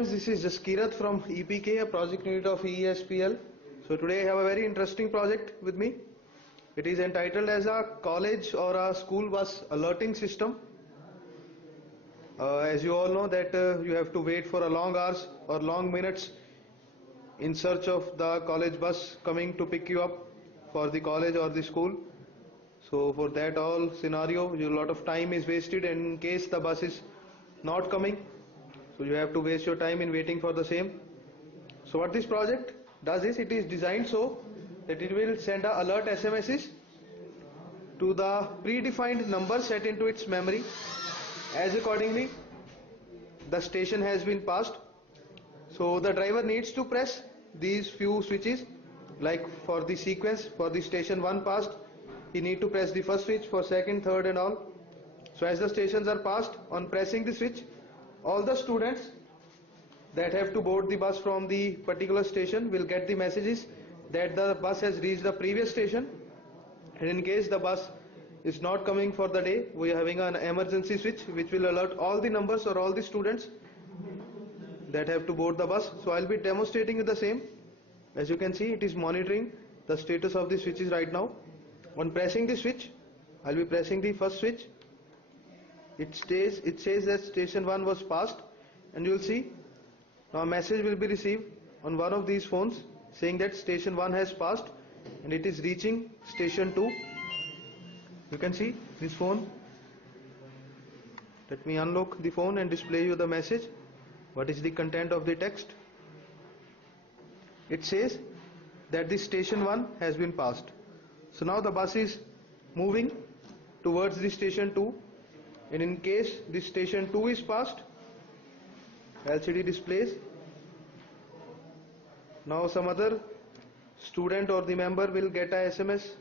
friends, this is Jaskirat from EPK, a project unit of ESPL. So today I have a very interesting project with me. It is entitled as a college or a school bus alerting system. As you all know that you have to wait for a long hours or long minutes in search of the college bus coming to pick you up for the college or the school. So for that all scenario, a lot of time is wasted, and in case the bus is not coming, so you have to waste your time in waiting for the same. So what this project does is, it is designed so that it will send a alert SMSs to the predefined number set into its memory, as accordingly the station has been passed. So the driver needs to press these few switches, like for the sequence, for the station 1 passed, he need to press the first switch, for second, third and all. So as the stations are passed, on pressing the switch, all the students that have to board the bus from the particular station will get the messages that the bus has reached the previous station. And in case the bus is not coming for the day, we are having an emergency switch which will alert all the numbers or all the students that have to board the bus. So I'll be demonstrating you the same. As you can see, it is monitoring the status of the switches right now. On pressing the switch, I'll be pressing the first switch. It says that station 1 was passed, and you will see now a message will be received on one of these phones saying that station 1 has passed and it is reaching station 2. You can see this phone. Let me unlock the phone and display you the message. What is the content of the text? It says that the station 1 has been passed. So now the bus is moving towards the station 2, and in case the station 2 is passed, LCD displays. Now some other student or the member will get a SMS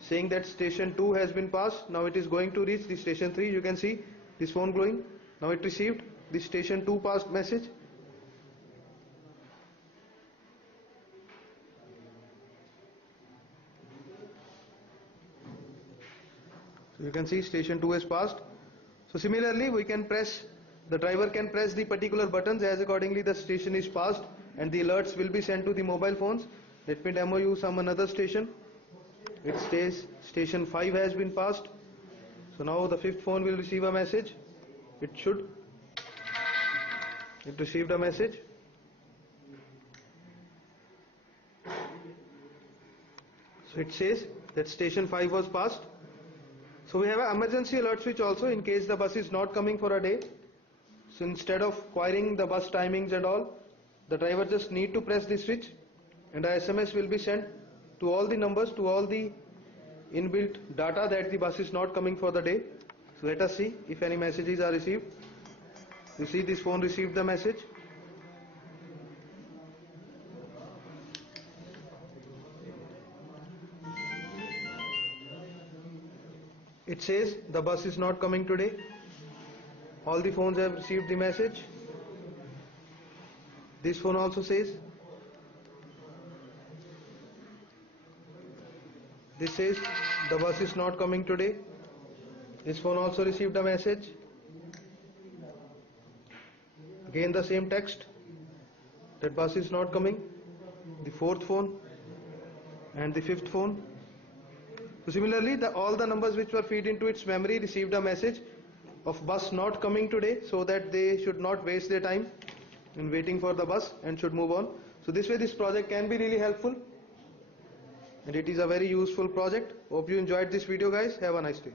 saying that station 2 has been passed. Now it is going to reach the station 3. You can see this phone glowing. Now it received the station 2 passed message. So you can see station 2 is passed. So similarly, the driver can press the particular buttons as accordingly the station is passed, and the alerts will be sent to the mobile phones. Let me demo you some another station. It says station 5 has been passed. So now the fifth phone will receive a message. It received a message. So it says that station 5 was passed. So we have an emergency alert switch also in case the bus is not coming for a day. So instead of querying the bus timings and all, the driver just need to press the switch, and a SMS will be sent to all the numbers, to all the inbuilt data that the bus is not coming for the day. So let us see if any messages are received. You see this phone received the message. It says the bus is not coming today. All the phones have received the message. This phone also says. This says the bus is not coming today. This phone also received a message. Again the same text, that bus is not coming. The fourth phone and the fifth phone. So similarly, all the numbers which were fed into its memory received a message of bus not coming today, so that they should not waste their time in waiting for the bus and should move on. So this way this project can be really helpful, and it is a very useful project. Hope you enjoyed this video, guys. Have a nice day.